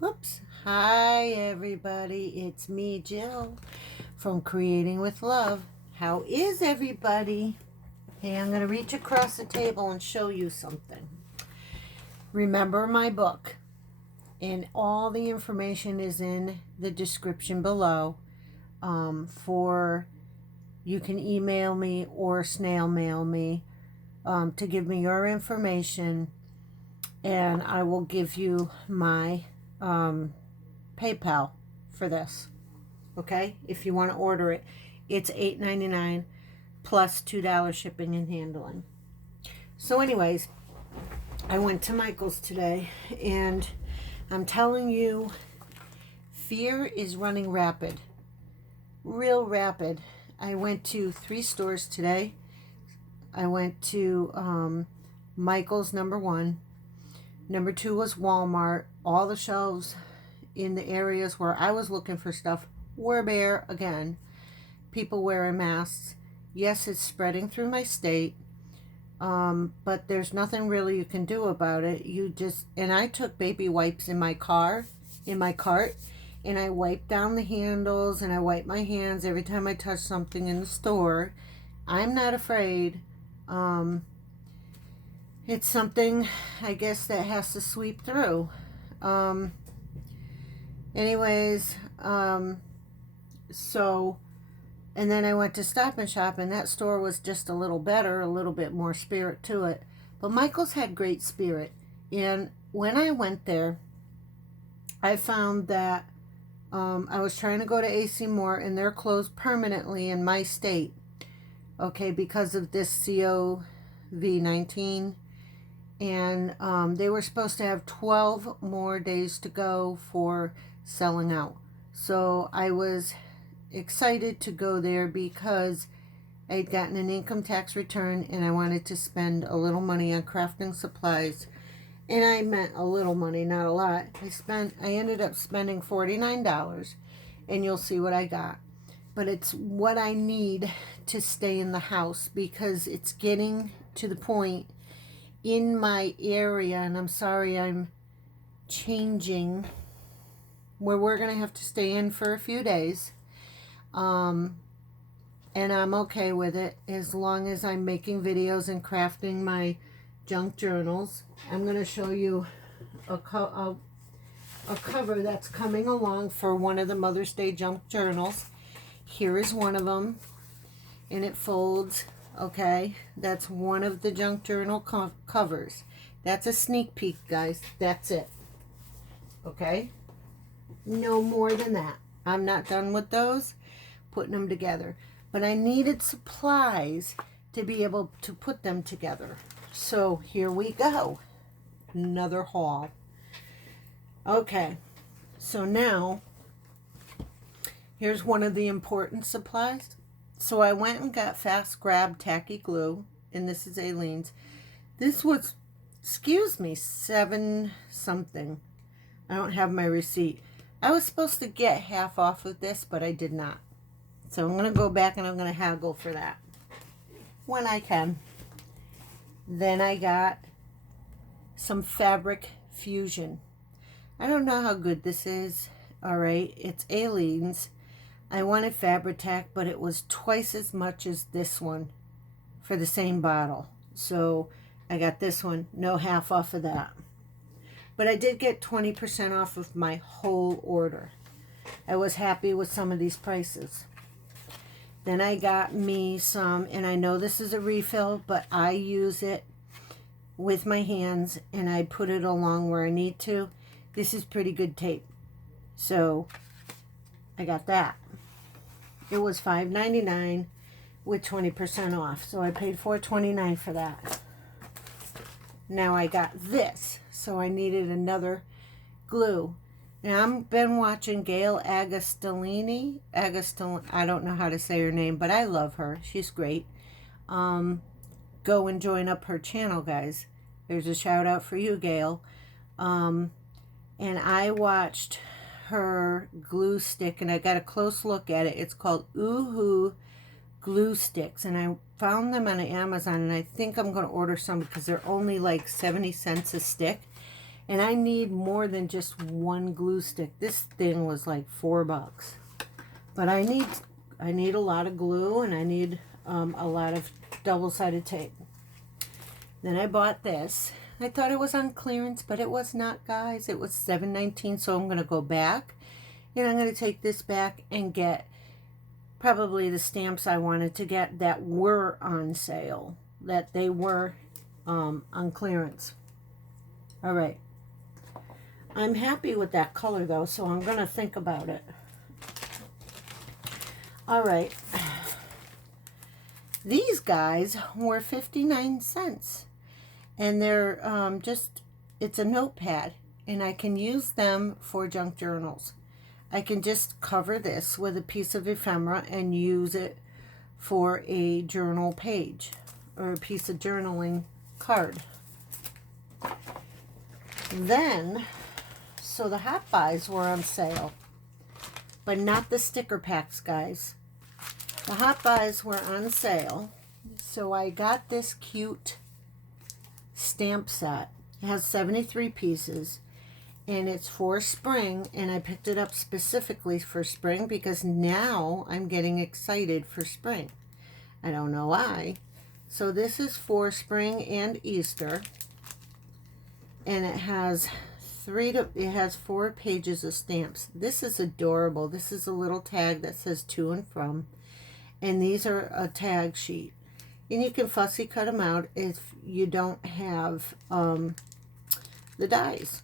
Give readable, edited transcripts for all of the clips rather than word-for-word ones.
Whoops. Hi, everybody. It's me, Jill, from Creating with Love. How is everybody? Hey, I'm going to reach across the table and show you something. Remember my book, and all the information is in the description below. You can email me or snail mail me to give me your information, and I will give you my PayPal for this. Okay, if you want to order it, it's $8.99 plus $2 shipping and handling. So, anyways, I went to Michael's today, and I'm telling you, fear is running rapid, real rapid. I went to 3 stores today. I went to Michael's, number 1. Number 2 was Walmart. All the shelves in the areas where I was looking for stuff were bare again. People wearing masks. Yes, it's spreading through my state, but there's nothing really you can do about it. And I took baby wipes in my cart, and I wiped down the handles, and I wiped my hands every time I touched something in the store. I'm not afraid. It's something, I guess, that has to sweep through. Anyways, and then I went to Stop and Shop, and that store was just a little better, a little bit more spirit to it. But Michael's had great spirit. And when I went there, I found that I was trying to go to AC Moore, and they're closed permanently in my state. Okay, because of this COVID-19. And they were supposed to have 12 more days to go for selling out. So I was excited to go there because I'd gotten an income tax return, and I wanted to spend a little money on crafting supplies. And I meant a little money, not a lot. I ended up spending $49, and you'll see what I got. But it's what I need to stay in the house, because it's getting to the point in my area, and I'm sorry I'm changing, where we're going to have to stay in for a few days. And I'm okay with it as long as I'm making videos and crafting my junk journals. I'm going to show you a cover that's coming along for one of the Mother's Day junk journals. Here is one of them, and it folds. Okay, that's one of the junk journal covers. That's a sneak peek, guys. That's it. Okay, no more than that. I'm not done with those, putting them together, but I needed supplies to be able to put them together. So here we go, another haul. Okay, so now here's one of the important supplies. So I went and got Fast Grab tacky glue, and this is Aileen's. This was, $7 something. I don't have my receipt. I was supposed to get half off of this, but I did not. So I'm going to go back, and I'm going to haggle for that when I can. Then I got some Fabric Fusion. I don't know how good this is. All right, it's Aileen's. I wanted Fabri-Tac, but it was twice as much as this one for the same bottle. So I got this one, no half off of that. But I did get 20% off of my whole order. I was happy with some of these prices. Then I got me some, and I know this is a refill, but I use it with my hands, and I put it along where I need to. This is pretty good tape. So I got that. It was $5.99 with 20% off. So I paid $4.29 for that. Now I got this. So I needed another glue. Now I've been watching Gail Agostolini. I don't know how to say her name, but I love her. She's great. Go and join up her channel, guys. There's a shout out for you, Gail. And I watched her glue stick, and I got a close look at it. It's called Oohoo glue sticks, and I found them on Amazon, and I think I'm going to order some because they're only like 70 cents a stick, And I need more than just one glue stick. This thing was like $4. But I need a lot of glue, and I need a lot of double-sided tape. Then I bought this. I thought it was on clearance, but it was not, guys. It was $7.19, so I'm going to go back, and I'm going to take this back and get probably the stamps I wanted to get that were on sale, that they were on clearance. All right. I'm happy with that color, though, so I'm going to think about it. All right. These guys were 59 cents. And they're it's a notepad. And I can use them for junk journals. I can just cover this with a piece of ephemera and use it for a journal page or a piece of journaling card. Then, so the Hot Buys were on sale, but not the sticker packs, guys. The Hot Buys were on sale, so I got this cute stamp set. It has 73 pieces, and it's for spring, and I picked it up specifically for spring because now I'm getting excited for spring. I don't know why. So this is for spring and Easter, and it has 4 pages of stamps. This is adorable. This is a little tag that says to and from, and these are a tag sheet, and you can fussy cut them out if you don't have the dies.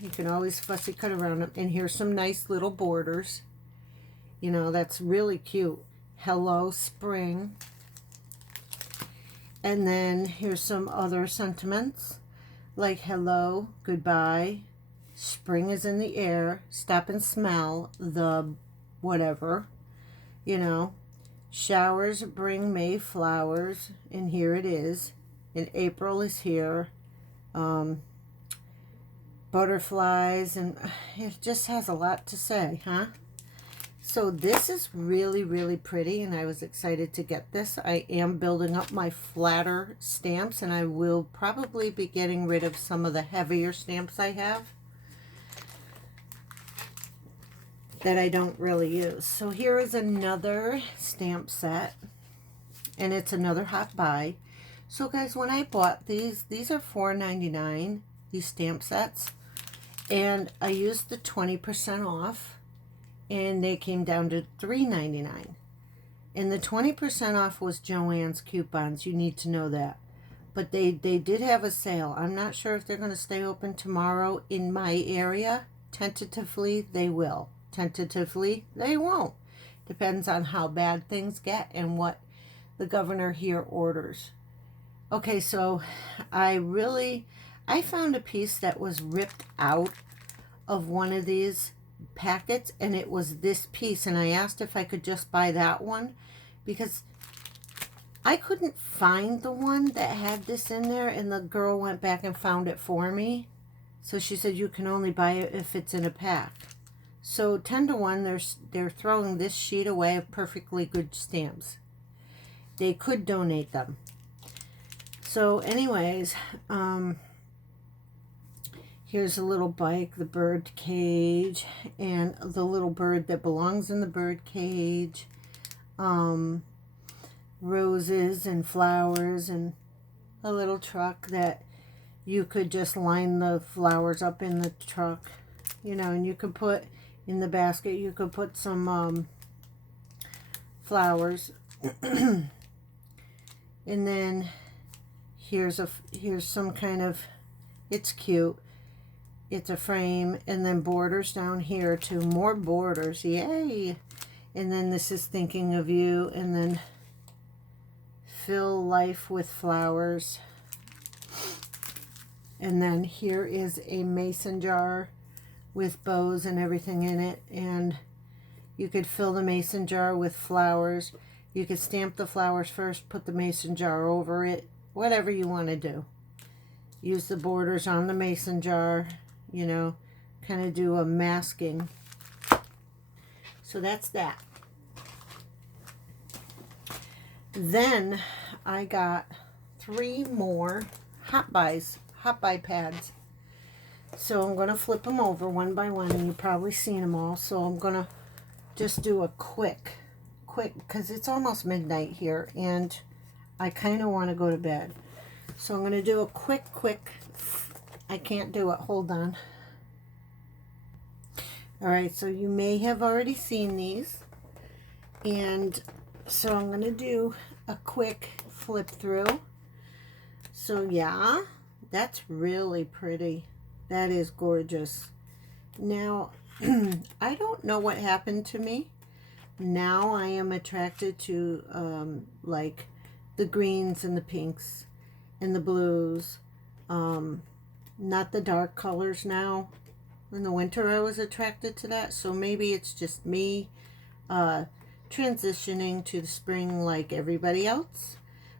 You can always fussy cut around them. And here's some nice little borders. You know, that's really cute. Hello Spring. And then here's some other sentiments like hello, goodbye, spring is in the air, stop and smell the whatever, you know, showers bring May flowers, and here it is, and April is here, butterflies, and it just has a lot to say, huh? So this is really, really pretty, and I was excited to get this. I am building up my flatter stamps, and I will probably be getting rid of some of the heavier stamps I have that I don't really use. So here is another stamp set, and it's another Hot Buy. So guys, when I bought these are $4.99, these stamp sets, and I used the 20% off, and they came down to $3.99. And the 20% off was Joann's coupons. You need to know that. But they did have a sale. I'm not sure if they're going to stay open tomorrow in my area. Tentatively, they will. Tentatively, they won't. Depends on how bad things get and what the governor here orders. Okay, so I found a piece that was ripped out of one of these packets, and it was this piece, and I asked if I could just buy that one because I couldn't find the one that had this in there, and the girl went back and found it for me. So she said you can only buy it if it's in a pack. So 10 to 1, they're throwing this sheet away of perfectly good stamps. They could donate them. So anyways, here's a little bike, the bird cage, and the little bird that belongs in the bird cage. Roses and flowers, and a little truck that you could just line the flowers up in the truck, you know, and you could put in the basket, you could put some flowers. And then here's some kind of, it's cute. It's a frame, and then borders down here too. More borders, yay! And then this is thinking of you, and then fill life with flowers. And then here is a mason jar with bows and everything in it, and you could fill the mason jar with flowers. You could stamp the flowers first, put the mason jar over it, whatever you want to do. Use the borders on the mason jar, you know, kind of do a masking. So that's that. Then I got 3 more Hot Buy pads. So I'm going to flip them over one by one, and you've probably seen them all. So I'm going to just do a quick, because it's almost midnight here, and I kind of want to go to bed. So I'm going to do a quick, I can't do it, hold on. All right, so you may have already seen these, and so I'm going to do a quick flip through. So yeah, that's really pretty. That is gorgeous. Now, I don't know what happened to me. Now I am attracted to like the greens and the pinks and the blues. Not the dark colors now. In the winter I was attracted to that. So maybe it's just me transitioning to the spring like everybody else.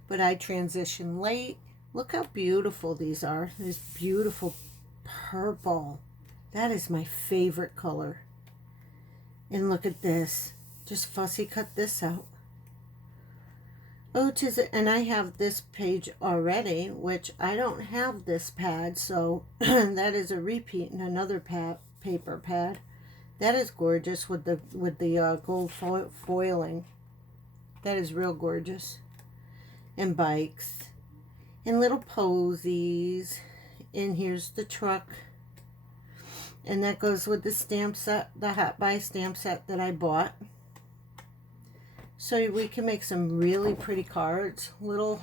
But I transition late. Look how beautiful these are. This beautiful purple. That is my favorite color. And look at this. Just fussy cut this out. Oh, tis it. And I have this page already, which I don't have this pad, so that is a repeat in another paper pad. That is gorgeous with the gold foiling. That is real gorgeous. And bikes. And little posies. And here's the truck. And that goes with the stamp set, the Hot Buy stamp set that I bought. So we can make some really pretty cards, little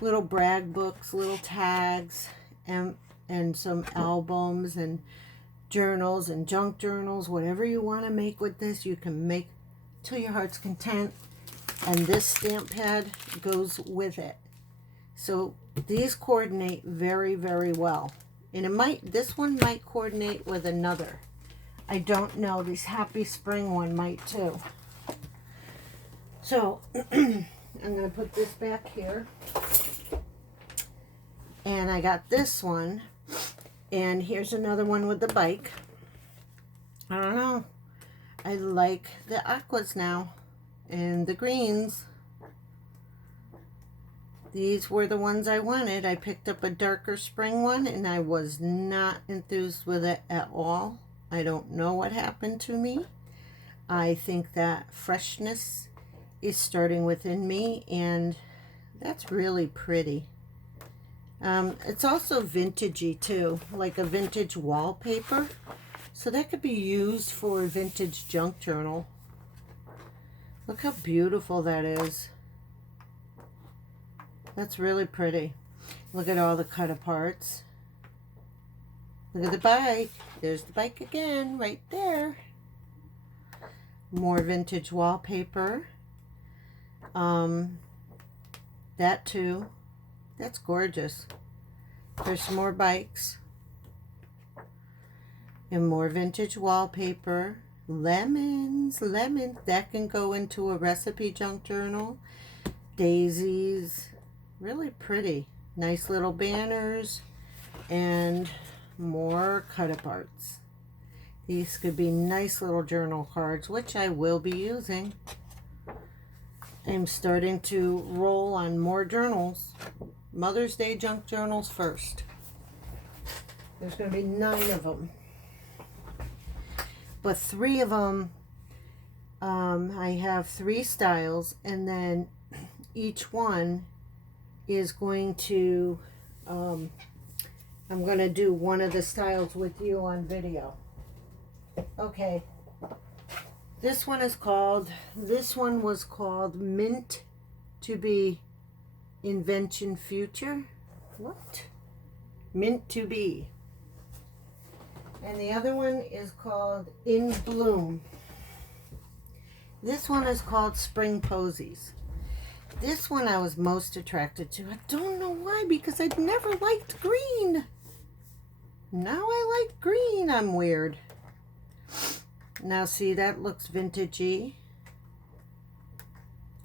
little brag books, little tags, and some albums and journals and junk journals. Whatever you want to make with this, you can make to your heart's content. And this stamp pad goes with it. So these coordinate very, very well. And this one might coordinate with another. I don't know. This Happy Spring one might too. So I'm going to put this back here. And I got this one. And here's another one with the bike. I don't know. I like the aquas now. And the greens. These were the ones I wanted. I picked up a darker spring one, and I was not enthused with it at all. I don't know what happened to me. I think that freshness is starting within me, and that's really pretty. It's also vintagey too, like a vintage wallpaper. So that could be used for a vintage junk journal. Look how beautiful that is. That's really pretty. Look at all the cut aparts. Look at the bike. There's the bike again, right there. More vintage wallpaper. That too. That's gorgeous. There's some more bikes. And more vintage wallpaper. Lemons. That can go into a recipe junk journal. Daisies. Really pretty. Nice little banners. And more cut aparts. These could be nice little journal cards, which I will be using. I'm starting to roll on more journals. Mother's Day junk journals first. There's going to be 9 of them. But 3 of them, I have 3 styles, and then each one is going to, I'm going to do one of the styles with you on video. Okay. This one was called Mint to Be Invention Future. What? Mint to Be. And the other one is called In Bloom. This one is called Spring Posies. This one I was most attracted to. I don't know why, because I'd never liked green. Now I like green. I'm weird. Now see, that looks vintagey.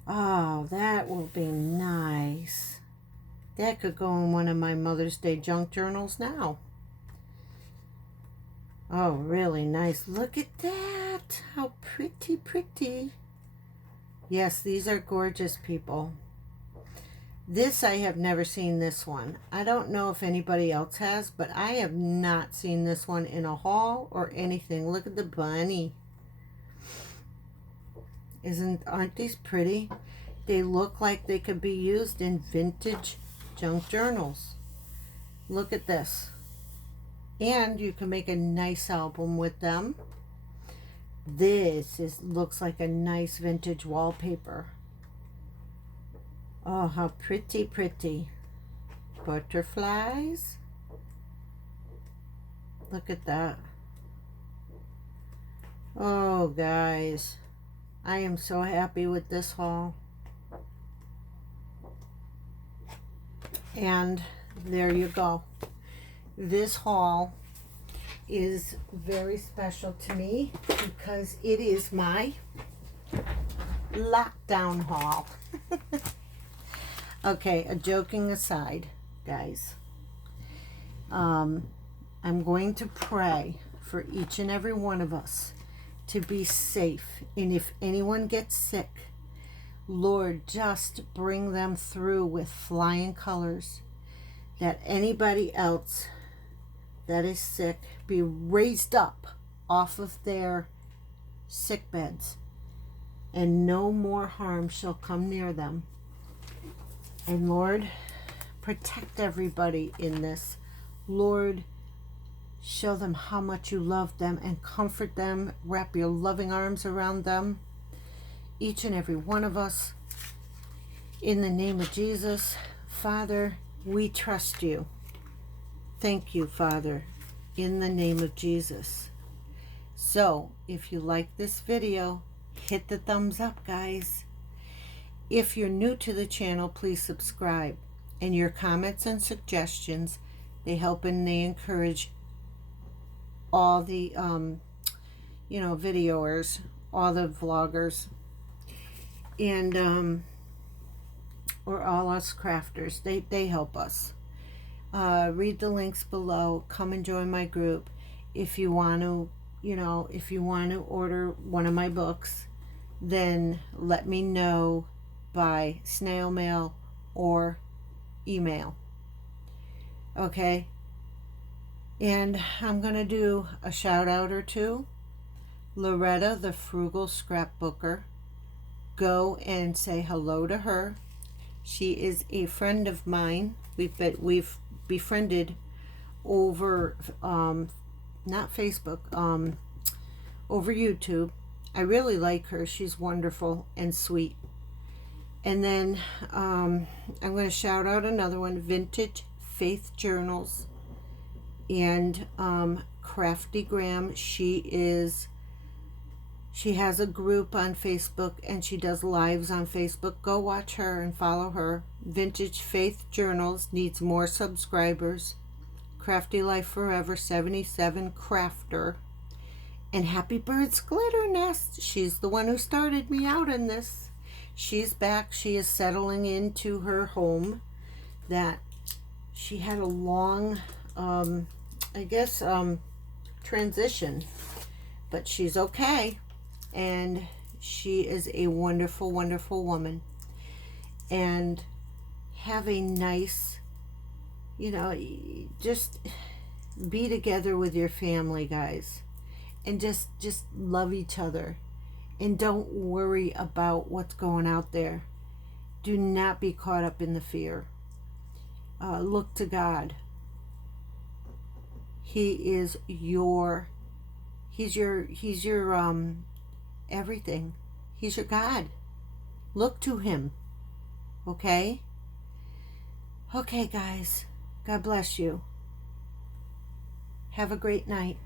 Oh, that will be nice. That could go in one of my Mother's Day junk journals now. Oh, really nice. Look at that. How pretty, pretty. Yes, these are gorgeous, people. This, I have never seen this one. I don't know if anybody else has, but I have not seen this one in a haul or anything. Look at the bunny. Aren't these pretty? They look like they could be used in vintage junk journals. Look at this. And you can make a nice album with them. This looks like a nice vintage wallpaper. Oh, how pretty, pretty. Butterflies. Look at that. Oh, guys. I am so happy with this haul. And there you go. This haul is very special to me because it is my lockdown haul. Okay, joking aside, guys, I'm going to pray for each and every one of us to be safe. And if anyone gets sick, Lord, just bring them through with flying colors. That anybody else that is sick be raised up off of their sick beds, and no more harm shall come near them. And Lord, protect everybody in this. Lord, show them how much you love them and comfort them. Wrap your loving arms around them, each and every one of us. In the name of Jesus, Father, we trust you. Thank you, Father, in the name of Jesus. So, if you like this video, hit the thumbs up, guys. If you're new to the channel, please subscribe. And your comments and suggestions, they help and they encourage all the, videoers, all the vloggers, and, or all us crafters. They help us. Read the links below. Come and join my group. If you want to, if you want to order one of my books, then let me know by snail mail or email. Okay? And I'm going to do a shout out or two. Loretta, the frugal scrapbooker. Go and say hello to her. She is a friend of mine. We've befriended over not Facebook, over YouTube. I really like her. She's wonderful and sweet. And then I'm going to shout out another one, Vintage Faith Journals, and Crafty Graham. She has a group on Facebook and she does lives on Facebook. Go watch her and follow her. Vintage Faith Journals needs more subscribers. Crafty Life Forever 77 Crafter. And Happy Birds Glitter Nest. She's the one who started me out in this. She's back. She is settling into her home that she had a long, transition. But she's okay. And she is a wonderful, wonderful woman. And have a nice, just be together with your family, guys. And just love each other. And don't worry about what's going out there. Do not be caught up in the fear. Look to God. He's your everything. He's your God. Look to him. Okay? Okay, guys. God bless you. Have a great night.